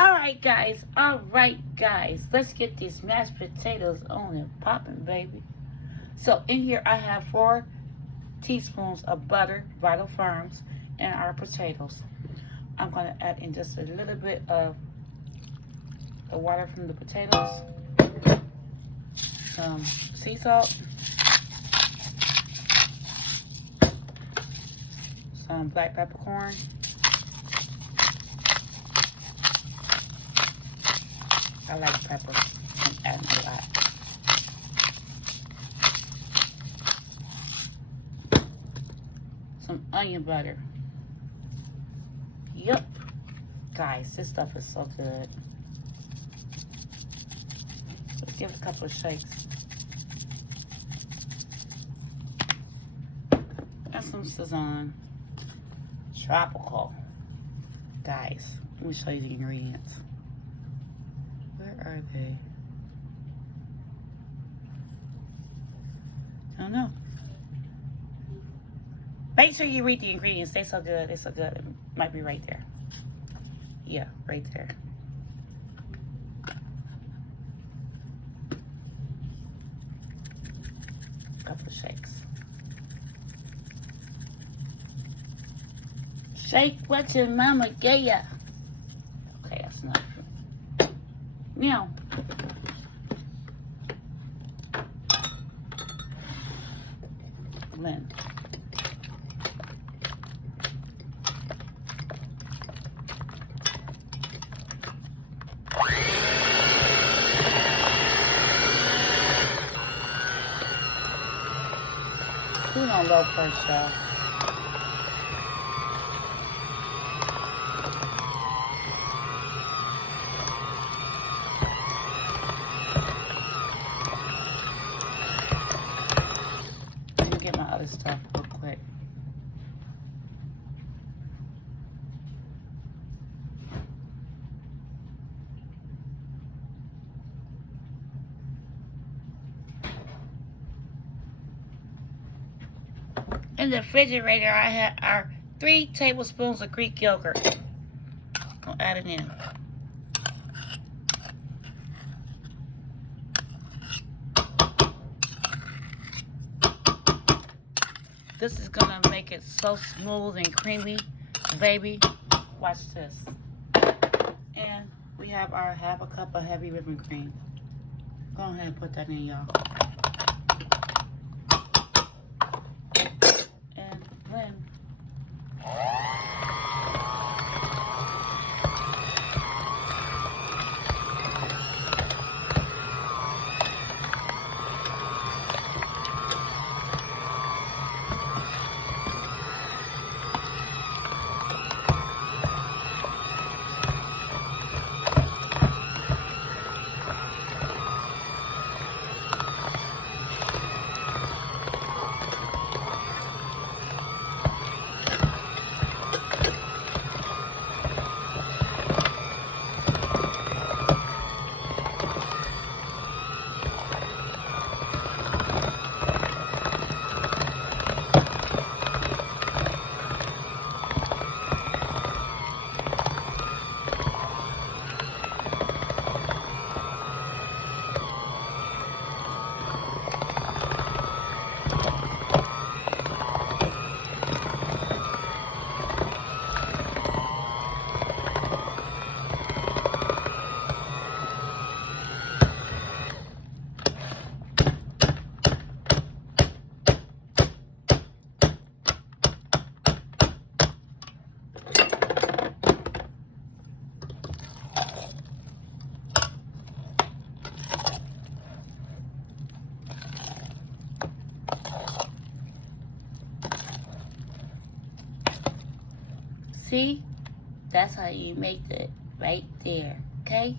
Alright guys, let's get these mashed potatoes on and popping, baby. So in here I have 4 teaspoons of butter, Vital Farms, and our potatoes. I'm going to add in just a little bit of the water from the potatoes, some sea salt, some black peppercorn, I like pepper. I'm adding a lot. Some onion butter. Yup. Guys, this stuff is so good. Let's give it a couple of shakes. And some Sazon. Tropical. Guys, let me show you the ingredients. Where are they? I don't know. Make sure you read the ingredients. They're so good. They're so good. It might be right there. Yeah, right there. A couple of shakes. Shake what your mama gave ya. Okay, that's enough. Now, blend. Put it on low first, y'all. Get my other stuff real quick. In the refrigerator, I have our 3 tablespoons of Greek yogurt. I'll add it in. This is gonna make it so smooth and creamy, baby. Watch this. And we have our half a cup of heavy whipping cream. Go ahead and put that in, y'all. And blend. See? That's how you make it right there, okay?